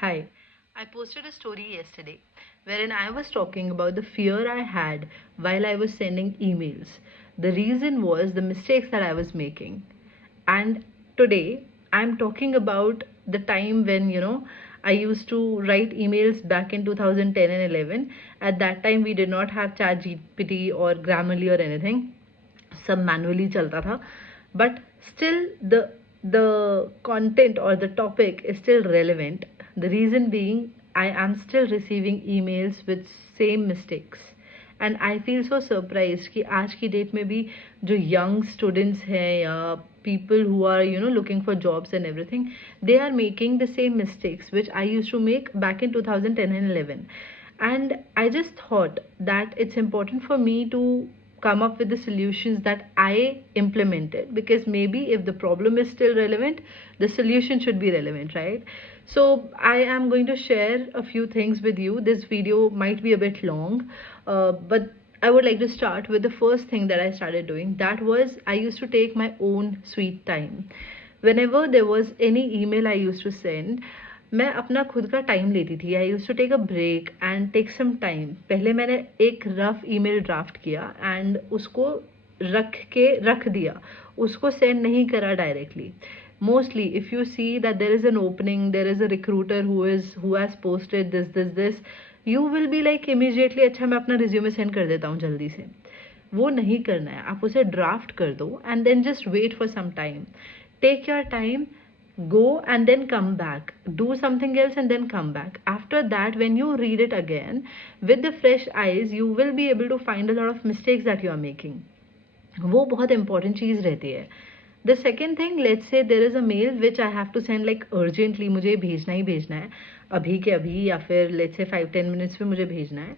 Hi, I posted a story yesterday wherein I was talking about the fear I had while I was sending emails. The reason was the mistakes that I was making. And today I'm talking about the time when, I used to write emails back in 2010 and 11. At that time, we did not have ChatGPT or Grammarly or anything. सब manually चलता था, but still the content or the topic is still relevant. The reason being, I am still receiving emails with same mistakes, and I feel so surprised कि आज की date में भी जो young students हैं या people who are looking for jobs and everything, they are making the same mistakes which I used to make back in 2010 and 11. And I just thought that it's important for me to come up with the solutions that I implemented, because maybe if the problem is still relevant, the solution should be relevant, right? So I am going to share a few things with you. This video might be a bit long, but I would like to start with the first thing that I started doing. That was, I used to take my own sweet time. Whenever there was any email I used to send, मैं अपना खुद का time लेती थी. I use to take a break and take some time. पहले मैंने एक rough email draft किया एंड उसको रख दिया, उसको सेंड नहीं करा directly. Mostly if you see that there is an opening, there is a recruiter who has posted this, you will be like immediately, अच्छा मैं अपना रिज्यूमे सेंड कर देता हूँ जल्दी से. वो नहीं करना है. आप उसे ड्राफ्ट कर दो and then just wait for some time. Take your time, go and then come back, do something else and then come back. After that, when you read it again with the fresh eyes, you will be able to find a lot of mistakes that you are making. वो बहुत important चीज़ रहती है. The second thing, let's say there is a mail which I have to send like urgently, मुझे भेजना ही भेजना है अभी के अभी, या फिर let's say 5-10 minutes में मुझे भेजना है.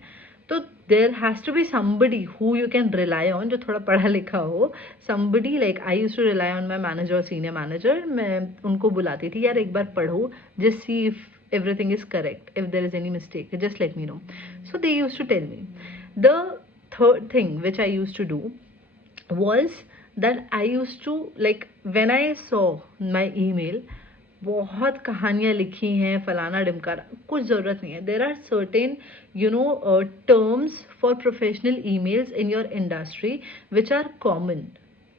तो there has to be somebody who you can rely on, जो थोड़ा पढ़ा लिखा हो. Somebody like I use to rely on my manager और सीनियर मैनेजर. मैं उनको बुलाती थी, यार एक बार पढ़ो, just see if everything is correct, if there is any mistake just let me know. So they use to tell me. The third thing which I use to do was that I used to, like, when I saw my email, बहुत कहानियाँ लिखी हैं फलाना डिमकाना, कुछ ज़रूरत नहीं है. There are certain terms for professional emails in your industry which are common,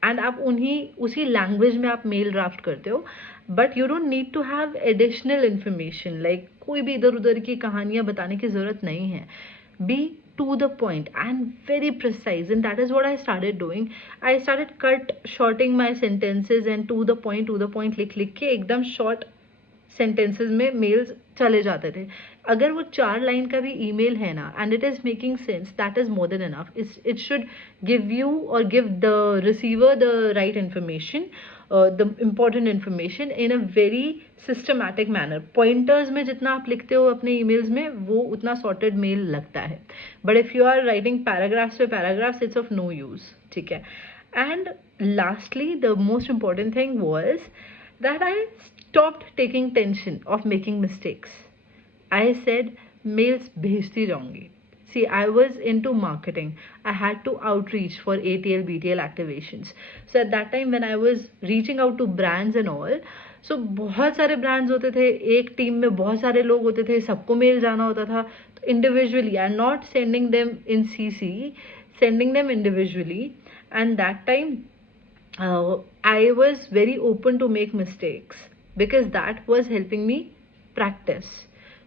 and आप उसी लैंग्वेज में आप मेल ड्राफ्ट करते हो. But you don't need to have additional information, like कोई भी इधर उधर की कहानियाँ बताने की ज़रूरत नहीं है. Be to the point and very precise, and that is what I started doing. I started cut shorting my sentences and to the point लिख के एकदम short sentences में मेल्स चले जाते थे. अगर वो 4 लाइन का भी ईमेल है ना, and it is making sense, that is more than enough. It should give you or give the receiver the right information, the important information in a very systematic manner. Pointers में जितना आप लिखते हो अपने emails में, वो उतना sorted mail लगता है. But if you are writing paragraphs पे paragraphs, it's of no use. ठीक है. And lastly, the most important thing was that I stopped taking tension of making mistakes. I said, mails bhejti raungi. See, I was into marketing. I had to outreach for ATL, BTL activations. So at that time when I was reaching out to brands and all, so बहुत सारे brands होते थे, एक team में बहुत सारे लोग होते थे, सबको मेल जाना होता था. Individually, I'm not sending them in CC, sending them individually. And that time I was very open to make mistakes, because that was helping me practice.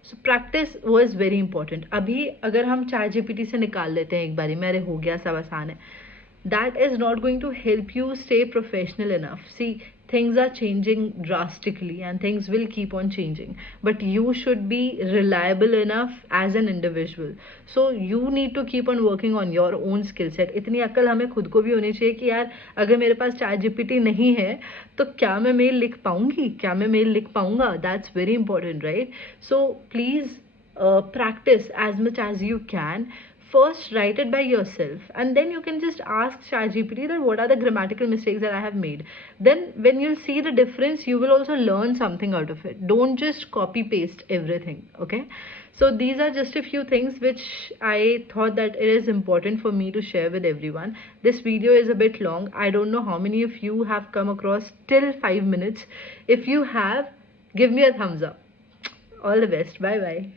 So practice was very important. अभी अगर हम ChatGPT से निकाल लेते हैं एक बारी में, अरे हो गया सब आसान है, that is not going to help you stay professional enough. See, things are changing drastically and things will keep on changing, but you should be reliable enough as an individual. So you need to keep on working on your own skill set. इतनी अक्ल हमें खुद को भी होनी चाहिए कि यार अगर मेरे पास ChatGPT नहीं है तो क्या मैं मेल लिख पाऊंगी, क्या मैं मेल लिख पाऊंगा. That's very important, right? So please practice as much as you can. First write it by yourself, and then you can just ask ChatGPT that what are the grammatical mistakes that I have made. Then when you'll see the difference, you will also learn something out of it. Don't just copy paste everything. Okay, so these are just a few things which I thought that it is important for me to share with everyone. This video is a bit long. I don't know how many of you have come across till 5 minutes. If you have, give me a thumbs up. All the best. Bye bye.